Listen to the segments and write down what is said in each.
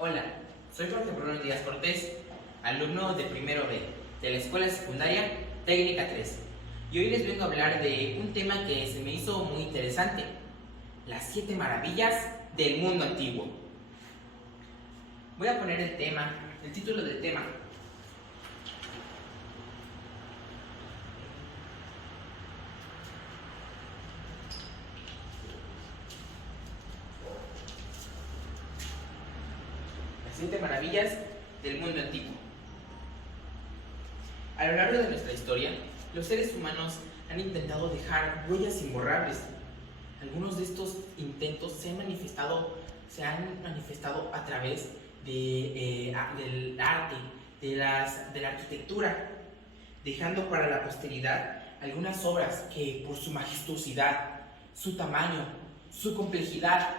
Hola, soy Jorge Bruno Díaz Cortés, alumno de primero B de la Escuela Secundaria Técnica 3. Y hoy les vengo a hablar de un tema que se me hizo muy interesante: las 7 maravillas del mundo antiguo. Voy a poner el título del tema. Las 7 maravillas del mundo antiguo. A lo largo de nuestra historia, los seres humanos han intentado dejar huellas imborrables. Algunos de estos intentos se han manifestado a través del arte, de la arquitectura, dejando para la posteridad algunas obras que, por su majestuosidad, su tamaño, su complejidad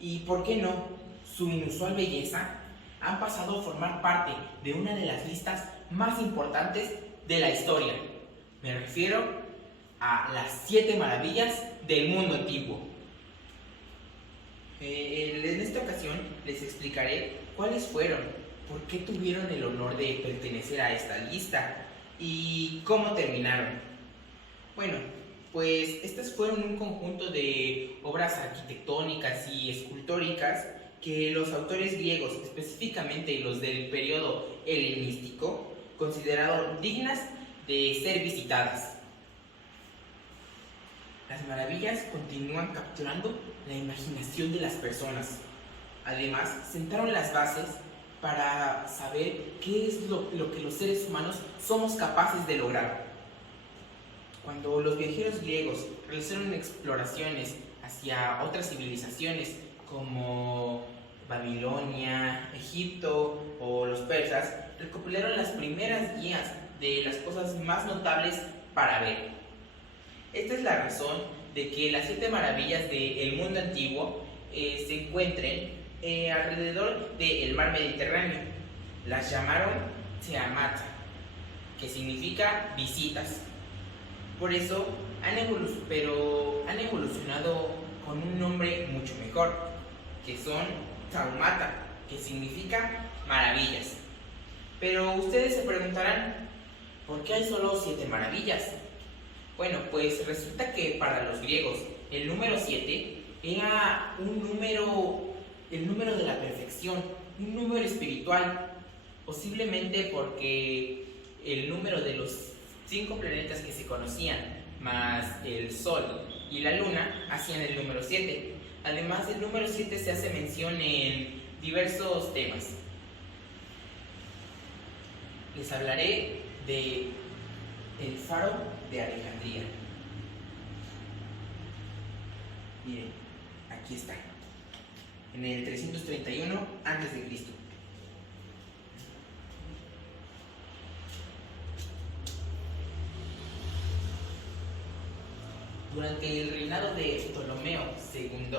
y, por qué no, su inusual belleza, han pasado a formar parte de una de las listas más importantes de la historia. Me refiero a las 7 maravillas del mundo antiguo. En esta ocasión les explicaré cuáles fueron, por qué tuvieron el honor de pertenecer a esta lista y cómo terminaron. Bueno, pues estas fueron un conjunto de obras arquitectónicas y escultóricas que los autores griegos, específicamente los del periodo helenístico, consideraron dignas de ser visitadas. Las maravillas continúan capturando la imaginación de las personas. Además, sentaron las bases para saber qué es lo que los seres humanos somos capaces de lograr. Cuando los viajeros griegos realizaron exploraciones hacia otras civilizaciones como Babilonia, Egipto o los persas, recopilaron las primeras guías de las cosas más notables para ver. Esta es la razón de que las 7 maravillas del mundo antiguo se encuentren alrededor del mar Mediterráneo. Las llamaron Tiamat, que significa visitas. Por eso han evolucionado con un nombre mucho mejor, que son Taumata, que significa maravillas. Pero ustedes se preguntarán, ¿por qué hay solo 7 maravillas? Bueno, pues resulta que para los griegos el número 7 era el número de la perfección, un número espiritual, posiblemente porque el número de los 5 planetas que se conocían, más el Sol y la Luna, hacían el número 7. Además, del número 7 se hace mención en diversos temas. Les hablaré de el faro de Alejandría. Miren, aquí está, en el 331 a.C. Durante el reinado de Ptolomeo II,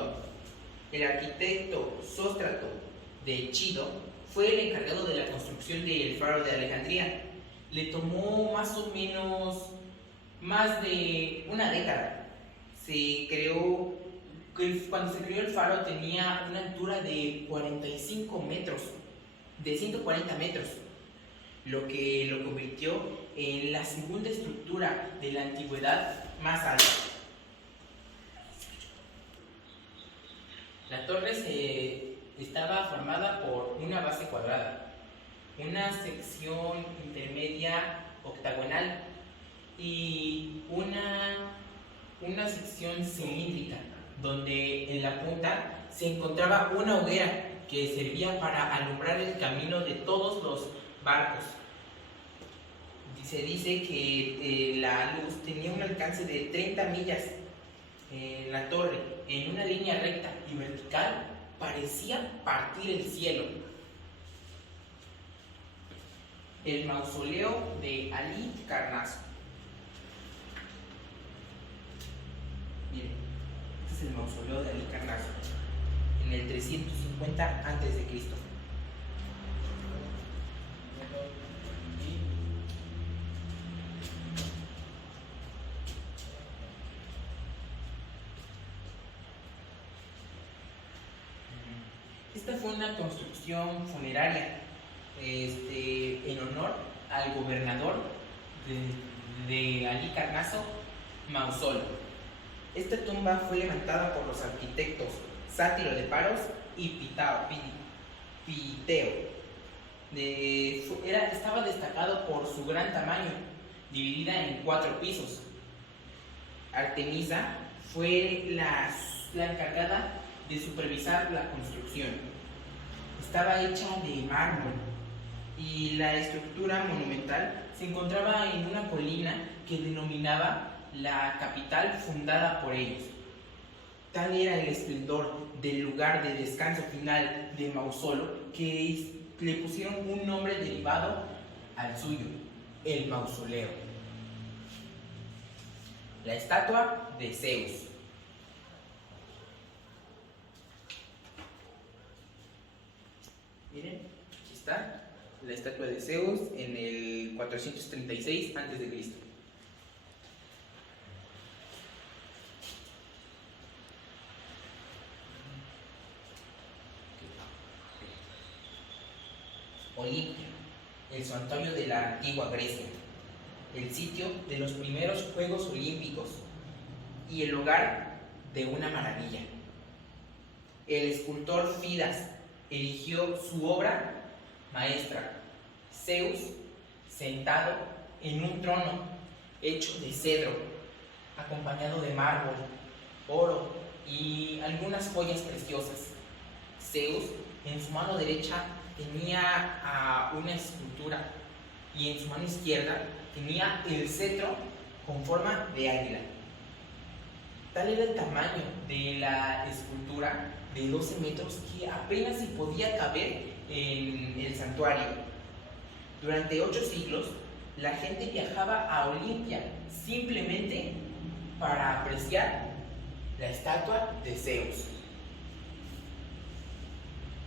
el arquitecto Sóstrato de Chido fue el encargado de la construcción del faro de Alejandría. Le tomó más o menos más de una década. Cuando se creó el faro tenía una altura de 45 metros, de 140 metros, lo que lo convirtió en la segunda estructura de la antigüedad más alta. La torre estaba formada por una base cuadrada, una sección intermedia octagonal y una sección cilíndrica, donde en la punta se encontraba una hoguera que servía para alumbrar el camino de todos los barcos. Se dice que la luz tenía un alcance de 30 millas. La torre, en una línea recta y vertical, parecía partir el cielo. El mausoleo de Halicarnaso. Miren, este es el mausoleo de Halicarnaso, en el 350 a.C. Esta fue una construcción funeraria en honor al gobernador de Ali Carnazo Mausolo. Esta tumba fue levantada por los arquitectos Sátiro de Paros y Piteo. Estaba destacado por su gran tamaño, dividida en 4 pisos. Artemisa fue la encargada de supervisar la construcción. Estaba hecha de mármol y la estructura monumental se encontraba en una colina que denominaba la capital fundada por ellos. Tal era el esplendor del lugar de descanso final de Mausolo que le pusieron un nombre derivado al suyo, el mausoleo. La estatua de Zeus. Miren, aquí está la estatua de Zeus en el 436 a.C. Olimpia, el santuario de la antigua Grecia, el sitio de los primeros Juegos Olímpicos y el hogar de una maravilla. El escultor Fidas eligió su obra maestra, Zeus sentado en un trono hecho de cedro, acompañado de mármol, oro y algunas joyas preciosas. Zeus en su mano derecha tenía una escultura y en su mano izquierda tenía el cetro con forma de águila. Tal era el tamaño de la escultura de 12 metros que apenas se podía caber en el santuario. Durante 8 siglos, la gente viajaba a Olimpia simplemente para apreciar la estatua de Zeus.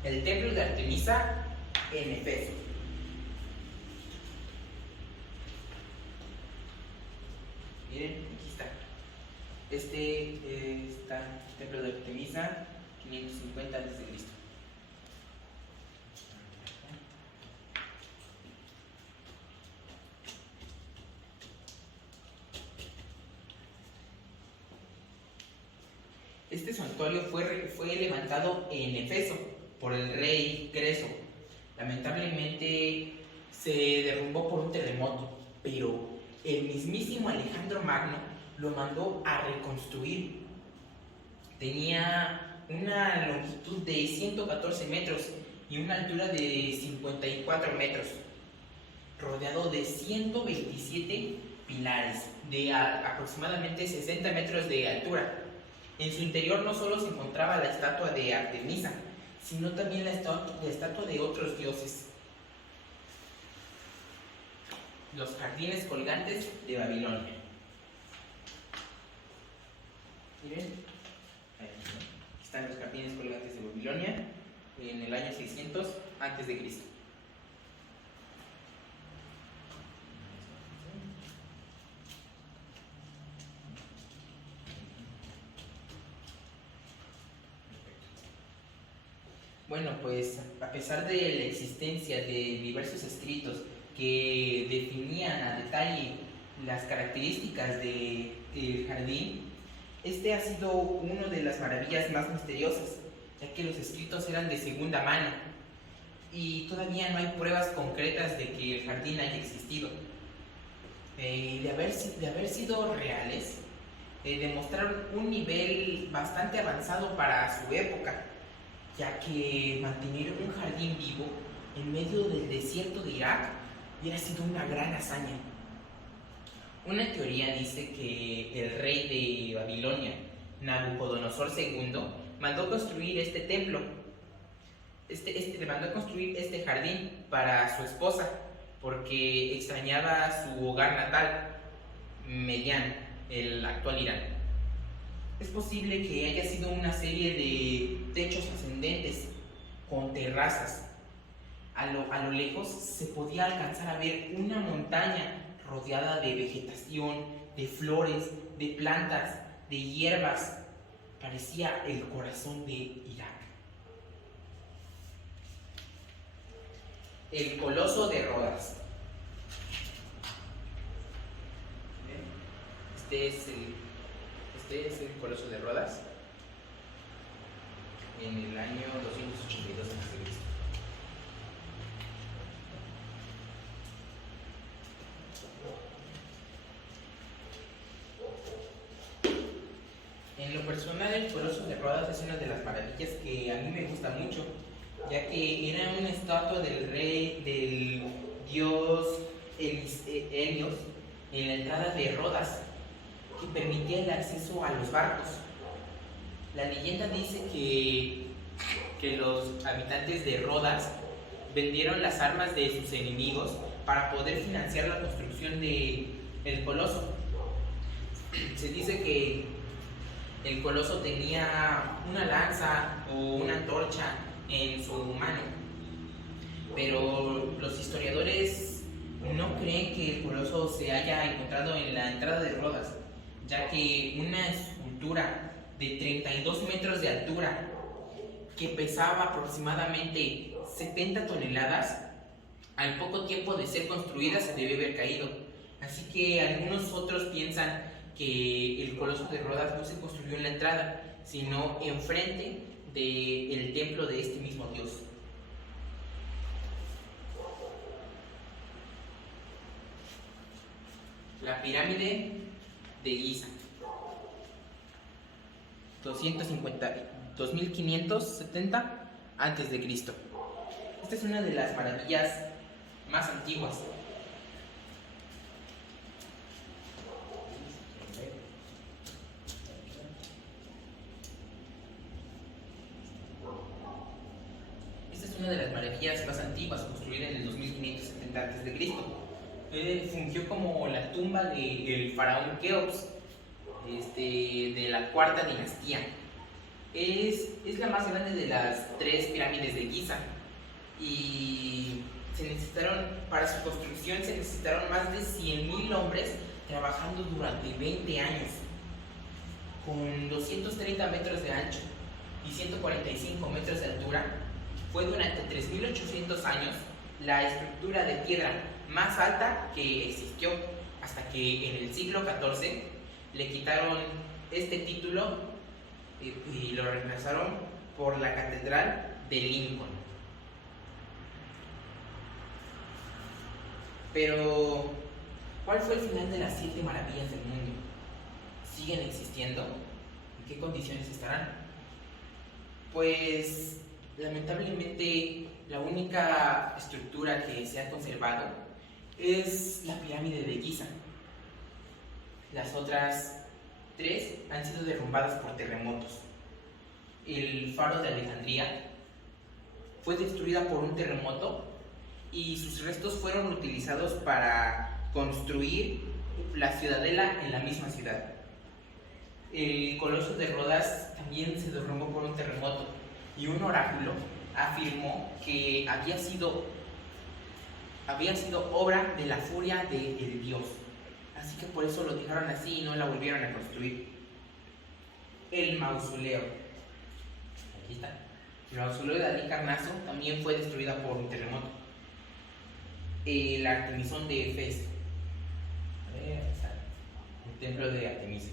El templo de Artemisa en Éfeso. Miren, aquí está. Está el templo de Artemisa, 550 a.C. Este santuario fue levantado en Éfeso por el rey Creso. Lamentablemente se derrumbó por un terremoto, pero el mismísimo Alejandro Magno lo mandó a reconstruir. Tenía una longitud de 114 metros y una altura de 54 metros, rodeado de 127 pilares de aproximadamente 60 metros de altura. En su interior no solo se encontraba la estatua de Artemisa, sino también la estatua de otros dioses. Los jardines colgantes de Babilonia. Miren, ahí están los jardines colgantes de Babilonia en el año 600 a.C. Bueno, pues a pesar de la existencia de diversos escritos que definían a detalle las características del jardín, este ha sido una de las maravillas más misteriosas, ya que los escritos eran de segunda mano y todavía no hay pruebas concretas de que el jardín haya existido. De haber sido reales, demostraron un nivel bastante avanzado para su época, ya que mantener un jardín vivo en medio del desierto de Irak hubiera sido una gran hazaña. Una teoría dice que el rey de Babilonia, Nabucodonosor II, mandó construir este templo. Le mandó construir este jardín para su esposa, porque extrañaba su hogar natal, Median, el actual Irán. Es posible que haya sido una serie de techos ascendentes con terrazas. A lo lejos se podía alcanzar a ver una montaña rodeada de vegetación, de flores, de plantas, de hierbas. Parecía el corazón de Irak. El Coloso de Rodas. Este es el Coloso de Rodas en el año 282 a.C. En lo personal, el Coloso de Rodas es una de las maravillas que a mí me gusta mucho, ya que era una estatua del rey, del dios Helios, en la entrada de Rodas, que permitía el acceso a los barcos. La leyenda dice que los habitantes de Rodas vendieron las armas de sus enemigos para poder financiar la construcción del coloso. Se dice que el coloso tenía una lanza o una antorcha en su mano, pero los historiadores no creen que el coloso se haya encontrado en la entrada de Rodas, ya que una escultura de 32 metros de altura que pesaba aproximadamente 70 toneladas, al poco tiempo de ser construida se debe haber caído. Así que algunos otros piensan que el Coloso de Rodas no se construyó en la entrada, sino enfrente del templo de este mismo dios. La pirámide de Giza. 2570 antes de Cristo. Esta es una de las maravillas más antiguas. Esta es una de las maravillas más antiguas, construida en el 2570 a.C. Fungió como la tumba del faraón Keops, de la cuarta dinastía. Es la más grande de las 3 pirámides de Giza y para su construcción se necesitaron más de 100,000 hombres trabajando durante 20 años. Con 230 metros de ancho y 145 metros de altura, fue durante 3.800 años la estructura de piedra más alta que existió, hasta que en el siglo XIV le quitaron este título y lo reemplazaron por la Catedral de Lincoln. Pero, ¿cuál fue el final de las 7 maravillas del mundo? ¿Siguen existiendo? ¿En qué condiciones estarán? Pues, lamentablemente, la única estructura que se ha conservado es la pirámide de Giza. Las otras 3 han sido derrumbadas por terremotos. El faro de Alejandría fue destruida por un terremoto y sus restos fueron utilizados para construir la ciudadela en la misma ciudad. El Coloso de Rodas también se derrumbó por un terremoto y un oráculo afirmó que había sido obra de la furia del dios. Así que por eso lo dejaron así y no la volvieron a construir. El mausoleo. Aquí está. El mausoleo de Halicarnaso también fue destruida por un terremoto. El Artemisón de Éfeso. El templo de Artemisa.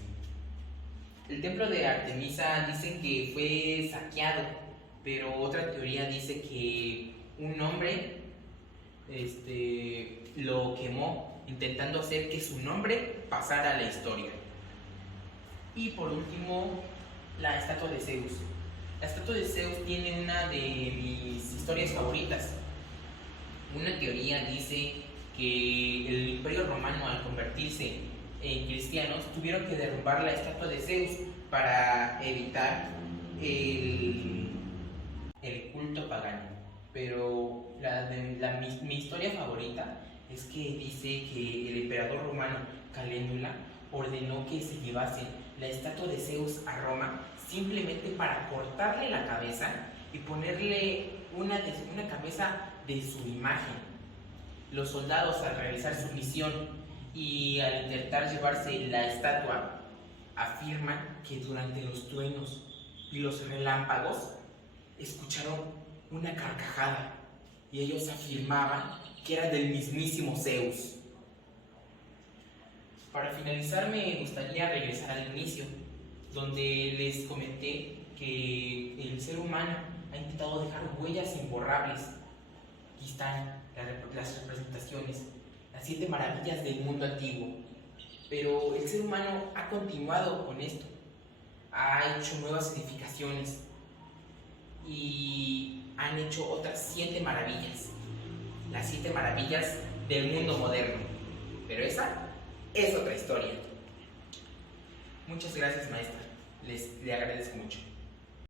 El templo de Artemisa dicen que fue saqueado, pero otra teoría dice que un hombre lo quemó, intentando hacer que su nombre pasara a la historia. Y por último, la estatua de Zeus. La estatua de Zeus tiene una de mis historias favoritas. Una teoría dice que el Imperio Romano, al convertirse en cristianos, tuvieron que derrumbar la estatua de Zeus para evitar el culto pagano. Pero mi historia favorita es que dice que el emperador romano Caléndula ordenó que se llevase la estatua de Zeus a Roma simplemente para cortarle la cabeza y ponerle una cabeza de su imagen. Los soldados, al realizar su misión y al intentar llevarse la estatua, afirman que durante los truenos y los relámpagos escucharon una carcajada y ellos afirmaban que era del mismísimo Zeus. Para finalizar, me gustaría regresar al inicio, donde les comenté que el ser humano ha intentado dejar huellas imborrables. Aquí están las representaciones, las 7 maravillas del mundo antiguo. Pero el ser humano ha continuado con esto, ha hecho nuevas edificaciones y han hecho otras 7 maravillas, las 7 maravillas del mundo moderno. Pero esa es otra historia. Muchas gracias, maestra, le agradezco mucho.